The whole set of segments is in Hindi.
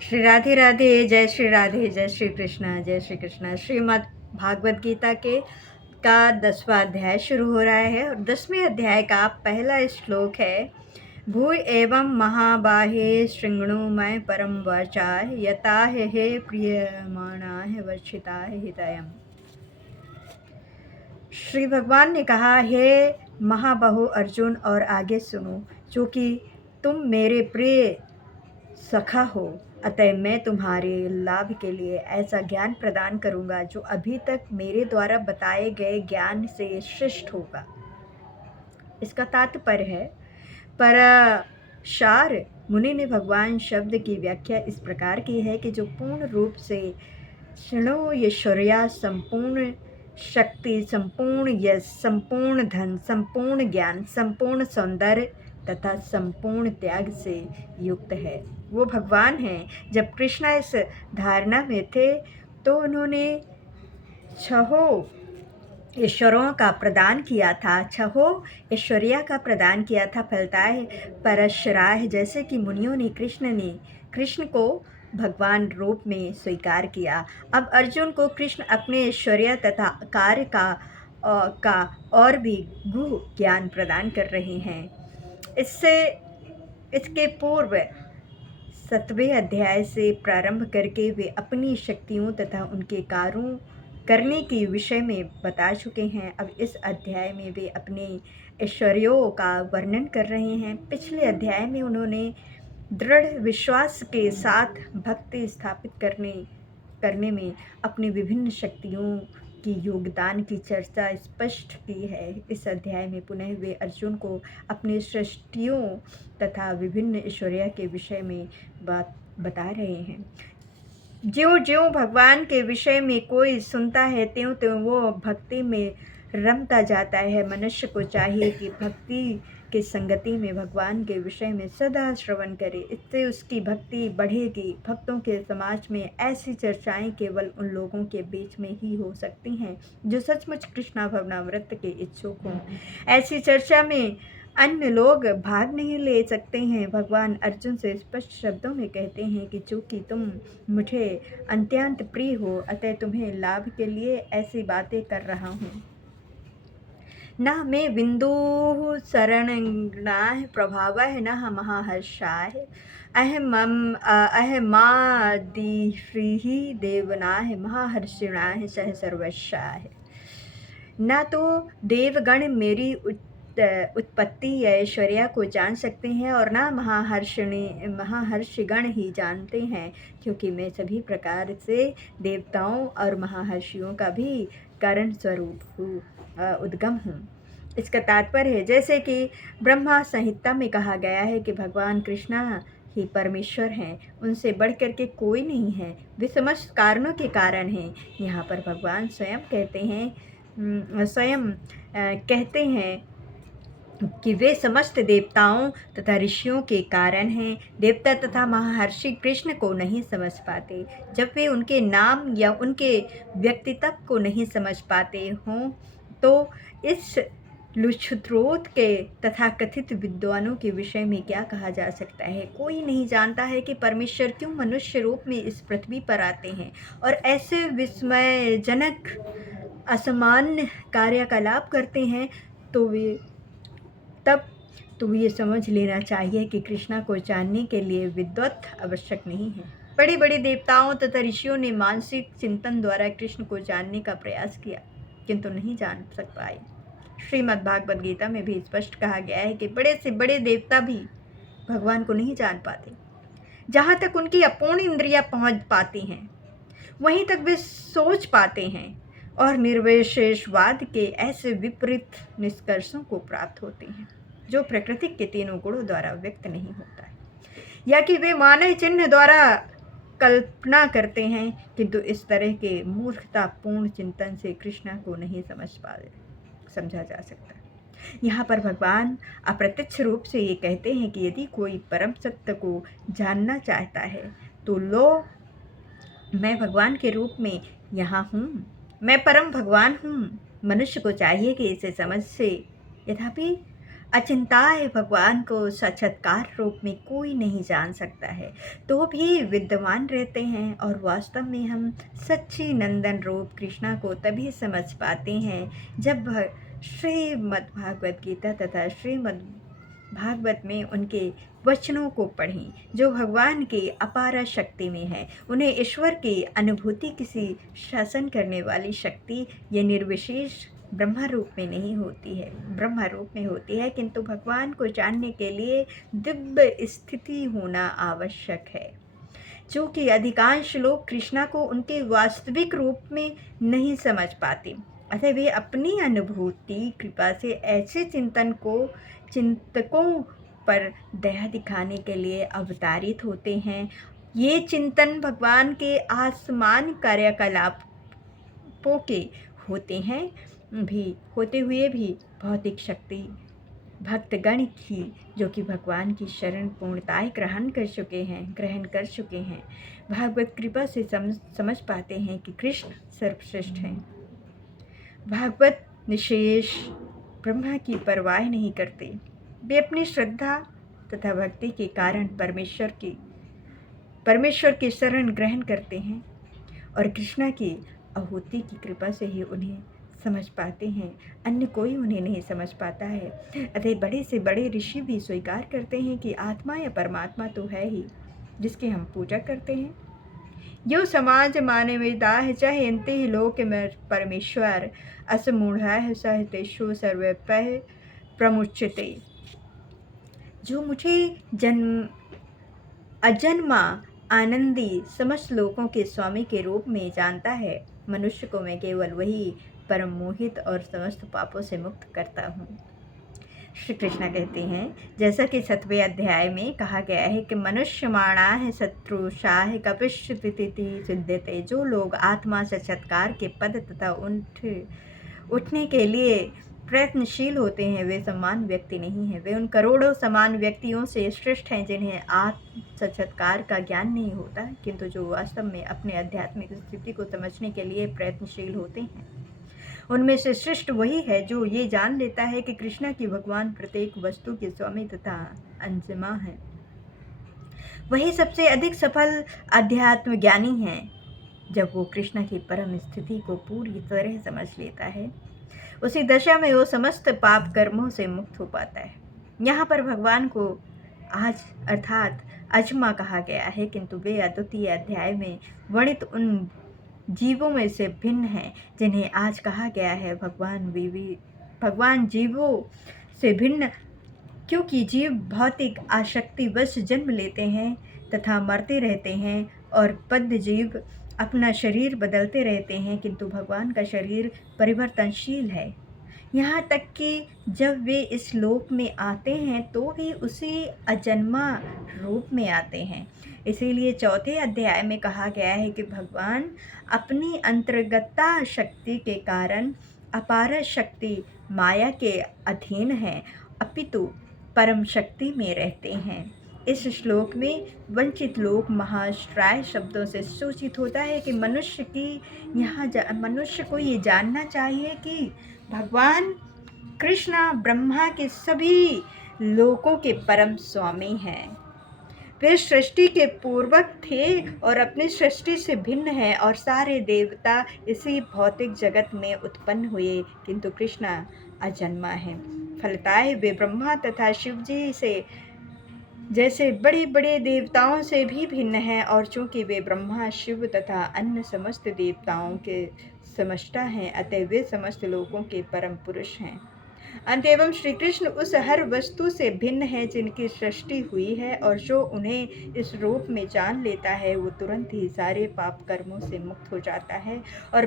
श्री राधे राधे, जय श्री राधे, जय श्री कृष्ण, जय श्री कृष्ण। श्रीमद् भागवत गीता का 10वां अध्याय शुरू हो रहा है और 10वें अध्याय का पहला श्लोक है, भूय एवं महाबाहे शृण्वो मैं परम वाचा यता हे प्रियमाणा वर्षिता हितयम्। श्री भगवान ने कहा, हे महाबाहु अर्जुन, और आगे सुनो, क्योंकि तुम मेरे प्रिय सखा हो, अतः मैं तुम्हारे लाभ के लिए ऐसा ज्ञान प्रदान करूंगा जो अभी तक मेरे द्वारा बताए गए ज्ञान से श्रेष्ठ होगा। इसका तात्पर्य है, पराशर मुनि ने भगवान शब्द की व्याख्या इस प्रकार की है कि जो पूर्ण रूप से क्षणो ऐश्वर्या, संपूर्ण शक्ति, संपूर्ण यश, संपूर्ण धन, संपूर्ण ज्ञान, संपूर्ण सौंदर्य तथा संपूर्ण त्याग से युक्त है, वो भगवान हैं। जब कृष्ण इस धारणा में थे तो उन्होंने छहों ईश्वरों का प्रदान किया था, छहों ऐश्वर्या का प्रदान किया था। फलता है परशराह, जैसे कि मुनियों ने कृष्ण को भगवान रूप में स्वीकार किया। अब अर्जुन को कृष्ण अपने ऐश्वर्य तथा कार्य का और भी गुह ज्ञान प्रदान कर रहे हैं। इसके पूर्व 7वें अध्याय से प्रारंभ करके वे अपनी शक्तियों तथा उनके कार्यों करने के विषय में बता चुके हैं। अब इस अध्याय में वे अपने ऐश्वर्यों का वर्णन कर रहे हैं। पिछले अध्याय में उन्होंने दृढ़ विश्वास के साथ भक्ति स्थापित करने में अपनी विभिन्न शक्तियों की योगदान की चर्चा स्पष्ट की है। इस अध्याय में पुनः वे अर्जुन को अपनी सृष्टियों तथा विभिन्न ऐश्वर्य के विषय में बात बता रहे हैं। ज्यों ज्यों भगवान के विषय में कोई सुनता है त्यों त्यों वो भक्ति में रमता जाता है। मनुष्य को चाहिए कि भक्ति की संगति में भगवान के विषय में सदा श्रवण करे, इससे उसकी भक्ति बढ़ेगी। भक्तों के समाज में ऐसी चर्चाएं केवल उन लोगों के बीच में ही हो सकती हैं जो सचमुच कृष्णा भवनामृत के इच्छुक हों। ऐसी चर्चा में अन्य लोग भाग नहीं ले सकते हैं। भगवान अर्जुन से स्पष्ट शब्दों में कहते हैं कि चूँकि तुम मुझे अत्यंत प्रिय हो, अतः तुम्हें लाभ के लिए ऐसी बातें कर रहा हूँ। न मे बिन्दुः शरणग्नाः प्रभावः न महाहर्षाः अहमादिश्रीः देवनाः महाहर्षिणाः सह सर्वस्याः। न तो देवगण मेरी उत्पत्ति या ऐश्वर्या को जान सकते हैं और न महाहर्षिगण ही जानते हैं, क्योंकि मैं सभी प्रकार से देवताओं और महाहर्षियों का भी कारण स्वरूप हूँ, उद्गम हूँ। इसका तात्पर्य है, जैसे कि ब्रह्मा संहिता में कहा गया है कि भगवान कृष्णा ही परमेश्वर हैं, उनसे बढ़कर के कोई नहीं है, वे समस्त कारणों के कारण हैं। यहाँ पर भगवान स्वयं कहते हैं कि वे समस्त देवताओं तथा ऋषियों के कारण हैं। देवता तथा महर्षि कृष्ण को नहीं समझ पाते जब वे उनके नाम या उनके व्यक्तित्व को नहीं समझ पाते हों, तो इस लुच्छुत्रोत के तथा कथित विद्वानों के विषय में क्या कहा जा सकता है। कोई नहीं जानता है कि परमेश्वर क्यों मनुष्य रूप में इस पृथ्वी पर आते हैं और ऐसे विस्मयजनक असामान्य कार्यकलाप करते हैं। तब तो ये समझ लेना चाहिए कि कृष्णा को जानने के लिए विद्वत आवश्यक नहीं है। बड़े बड़े देवताओं तथा ऋषियों ने मानसिक चिंतन द्वारा कृष्ण को जानने का प्रयास किया, किंतु नहीं जान पाए। श्रीमद् भागवत गीता में भी स्पष्ट कहा गया है कि बड़े से बड़े देवता भी भगवान को नहीं जान पाते। जहाँ तक उनकी अपूर्ण इंद्रियां पहुँच पाती हैं, वहीं तक वे सोच पाते हैं और निर्विशेषवाद के ऐसे विपरीत निष्कर्षों को प्राप्त होते हैं जो प्रकृति के तीनों गुणों द्वारा व्यक्त नहीं होता है, या कि वे मानव चिन्ह द्वारा कल्पना करते हैं, किंतु इस तरह के मूर्खतापूर्ण चिंतन से कृष्णा को नहीं समझा जा सकता। यहाँ पर भगवान अप्रत्यक्ष रूप से ये कहते हैं कि यदि कोई परम सत्य को जानना चाहता है तो लो, मैं भगवान के रूप में यहाँ हूँ, मैं परम भगवान हूँ। मनुष्य को चाहिए कि इसे समझ से, यद्यपि अचिंताय भगवान को साक्षात्कार रूप में कोई नहीं जान सकता है, तो भी विद्यमान रहते हैं। और वास्तव में हम सच्ची नंदन रूप कृष्णा को तभी समझ पाते हैं जब श्रीमद् भागवत गीता तथा श्रीमद् भागवत में उनके वचनों को पढ़ें, जो भगवान की अपार शक्ति में है। उन्हें ईश्वर की अनुभूति किसी शासन करने वाली शक्ति या निर्विशेष ब्रह्म रूप में नहीं होती है, ब्रह्म रूप में होती है, किंतु भगवान को जानने के लिए दिव्य स्थिति होना आवश्यक है, जो कि अधिकांश लोग कृष्णा को उनके वास्तविक रूप में नहीं समझ पाते। अतः वे अपनी अनुभूति कृपा से ऐसे चिंतकों पर दया दिखाने के लिए अवतारित होते हैं। ये चिंतन भगवान के आसमान कार्यकलापों के होते हुए भी भौतिक शक्ति भक्तगण की, जो कि भगवान की शरण पूर्णताय ग्रहण कर चुके हैं, भागवत कृपा से समझ पाते हैं कि कृष्ण सर्वश्रेष्ठ हैं। भागवत निशेष ब्रह्मा की परवाह नहीं करते। वे अपनी श्रद्धा तथा भक्ति के कारण परमेश्वर की शरण ग्रहण करते हैं और कृष्णा की आहुति की कृपा से ही उन्हें समझ पाते हैं। अन्य कोई उन्हें नहीं समझ पाता है। अतः बड़े से बड़े ऋषि भी स्वीकार करते हैं कि आत्मा या परमात्मा तो है ही, जिसकी हम पूजा करते हैं। यो समाज मानवेदा है चाहे अंत ही लोक में परमेश्वर असमूढ़ा है सहतेषु सर्वपय प्रमुच्यते। जो मुझे अजन्मा आनंदी समस्त लोकों के स्वामी के रूप में जानता है, मनुष्य को मैं केवल वही परम मोहित और समस्त पापों से मुक्त करता हूँ। श्री कृष्ण कहते हैं, जैसा कि 7वें अध्याय में कहा गया है कि मनुष्य माणा है शत्रुषाह कपिश्चिति सिद्धते। जो लोग आत्मा साक्षात्कार के पद तथा उठने के लिए प्रयत्नशील होते हैं, वे समान व्यक्ति नहीं हैं। वे उन करोड़ों समान व्यक्तियों से श्रेष्ठ हैं जिन्हें आत्म साक्षात्कार का ज्ञान नहीं होता, किंतु जो वास्तव में अपने आध्यात्मिक स्थिति को समझने के लिए प्रयत्नशील होते हैं। उनमें से श्रेष्ठ वही है जो ये जान लेता है कि कृष्णा की भगवान प्रत्येक वस्तु के स्वामी तथा अंजमा है। वही सबसे अधिक सफल अध्यात्म ज्ञानी है। जब वो कृष्णा की परम स्थिति को पूरी तरह समझ लेता है, उसी दशा में वो समस्त पाप कर्मों से मुक्त हो पाता है। यहाँ पर भगवान को आज अर्थात अजमा कहा गया है, किंतु वे अद्वितीय अध्याय में वर्णित उन जीवों में से भिन्न हैं जिन्हें आज कहा गया है भगवान जीवों से भिन्न, क्योंकि जीव भौतिक आसक्तिवश जन्म लेते हैं तथा मरते रहते हैं और बद्ध जीव अपना शरीर बदलते रहते हैं, किंतु भगवान का शरीर परिवर्तनशील है। यहाँ तक कि जब वे इस लोक में आते हैं तो भी उसी अजन्मा रूप में आते हैं। इसीलिए 4थे अध्याय में कहा गया है कि भगवान अपनी अंतर्गता शक्ति के कारण अपार शक्ति माया के अधीन है, अपितु परम शक्ति में रहते हैं। इस श्लोक में वंचित लोक महाश्राय शब्दों से सूचित होता है कि मनुष्य को ये जानना चाहिए कि भगवान कृष्णा ब्रह्मा के सभी लोकों के परम स्वामी हैं। वे सृष्टि के पूर्वक थे और अपनी सृष्टि से भिन्न है, और सारे देवता इसी भौतिक जगत में उत्पन्न हुए, किंतु कृष्णा अजन्मा है। फलताय वे ब्रह्मा तथा शिव जी से जैसे बड़े बड़े देवताओं से भी भिन्न हैं, और चूंकि वे ब्रह्मा शिव तथा अन्य समस्त देवताओं के समष्टा हैं, अतः वे समस्त लोगों के परम पुरुष हैं। अतएव श्री कृष्ण उस हर वस्तु से भिन्न है जिनकी सृष्टि हुई है, और जो उन्हें इस रूप में जान लेता है वो तुरंत ही सारे पाप कर्मों से मुक्त हो जाता है। और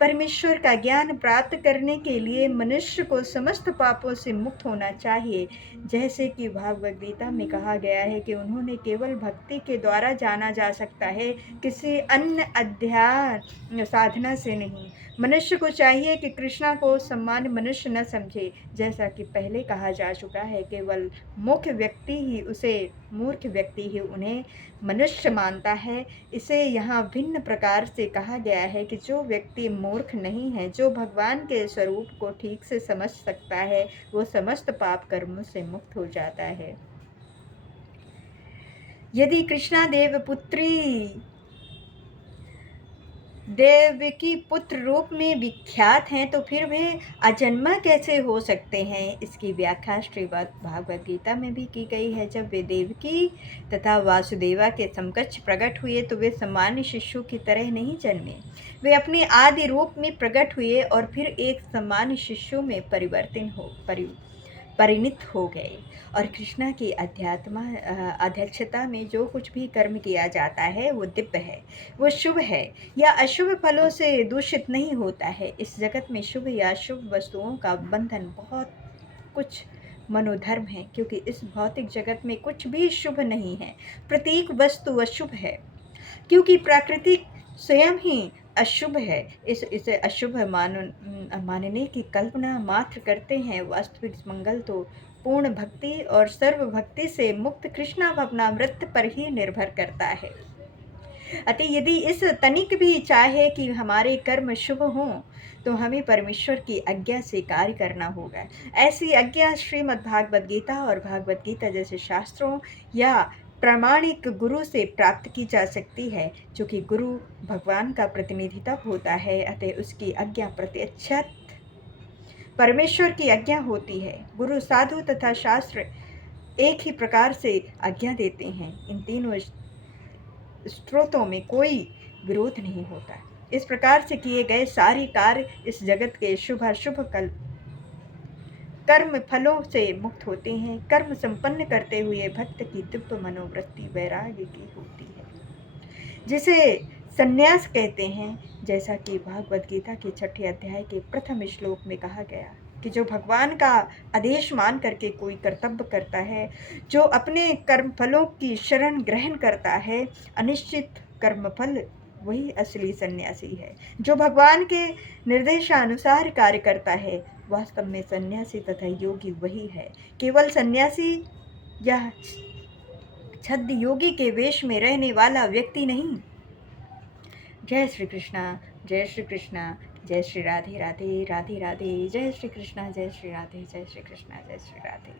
परमेश्वर का ज्ञान प्राप्त करने के लिए मनुष्य को समस्त पापों से मुक्त होना चाहिए, जैसे कि भागवत गीता में कहा गया है कि उन्होंने केवल भक्ति के द्वारा जाना जा सकता है, किसी अन्य अध्यात्म साधना से नहीं। मनुष्य को चाहिए कि कृष्णा को सामान्य मनुष्य न समझे, जैसा कि पहले कहा जा चुका है। केवल मुख्य व्यक्ति ही उसे मूर्ख व्यक्ति ही उन्हें मनुष्य मानता है। इसे यहाँ भिन्न प्रकार से कहा गया है कि जो व्यक्ति मूर्ख नहीं है, जो भगवान के स्वरूप को ठीक से समझ सकता है, वो समस्त पाप कर्मों से मुक्त हो जाता है। यदि कृष्णा देवकी पुत्र रूप में विख्यात हैं, तो फिर वे अजन्मा कैसे हो सकते हैं? इसकी व्याख्या श्रीमद् भागवत गीता में भी की गई है। जब वे देवकी तथा वासुदेवा के समकक्ष प्रकट हुए तो वे सामान्य शिशु की तरह नहीं जन्मे। वे अपने आदि रूप में प्रकट हुए और फिर एक सामान्य शिशु में परिणित हो गए। और कृष्णा की अध्यक्षता में जो कुछ भी कर्म किया जाता है वो दिव्य है, वो शुभ है या अशुभ फलों से दूषित नहीं होता है। इस जगत में शुभ या शुभ वस्तुओं का बंधन बहुत कुछ मनोधर्म है, क्योंकि इस भौतिक जगत में कुछ भी शुभ नहीं है। प्रत्येक वस्तु अशुभ है, क्योंकि प्राकृतिक स्वयं ही अशुभ है। इसे अशुभ मानने की कल्पना मात्र करते हैं। वास्तविक मंगल तो पूर्ण भक्ति और सर्व भक्ति से मुक्त कृष्णा भवनामृत पर ही निर्भर करता है। अतः यदि इस तनिक भी चाहे कि हमारे कर्म शुभ हों, तो हमें परमेश्वर की आज्ञा से कार्य करना होगा। ऐसी आज्ञा श्रीमद् भागवत गीता और भागवत गीता जैसे शास्त्रों या प्रामाणिक गुरु से प्राप्त की जा सकती है, जो कि गुरु भगवान का प्रतिनिधित्व होता है। अतः उसकी आज्ञा प्रत्यक्षत परमेश्वर की आज्ञा होती है। गुरु, साधु तथा शास्त्र एक ही प्रकार से आज्ञा देते हैं। इन तीनों स्रोतों में कोई विरोध नहीं होता। इस प्रकार से किए गए सारे कार्य इस जगत के शुभ अशुभ कर्म फलों से मुक्त होते हैं। कर्म संपन्न करते हुए भक्त की दिव्य मनोवृत्ति वैराग्य की होती है, जिसे संन्यास कहते हैं। जैसा कि भागवत गीता के 6 अध्याय के प्रथम श्लोक में कहा गया कि जो भगवान का आदेश मान करके कोई कर्तव्य करता है, जो अपने कर्मफलों की शरण ग्रहण करता है, अनिश्चित कर्मफल, वही असली सन्यासी है। जो भगवान के निर्देशानुसार कार्य करता है, वास्तव में सन्यासी तथा योगी वही है। केवल सन्यासी या छद्म योगी के वेश में रहने वाला व्यक्ति नहीं। जय श्री कृष्णा, जय श्री कृष्णा, जय श्री राधे राधे, राधे राधे, जय श्री कृष्णा, जय श्री राधे, जय श्री कृष्णा, जय श्री राधे।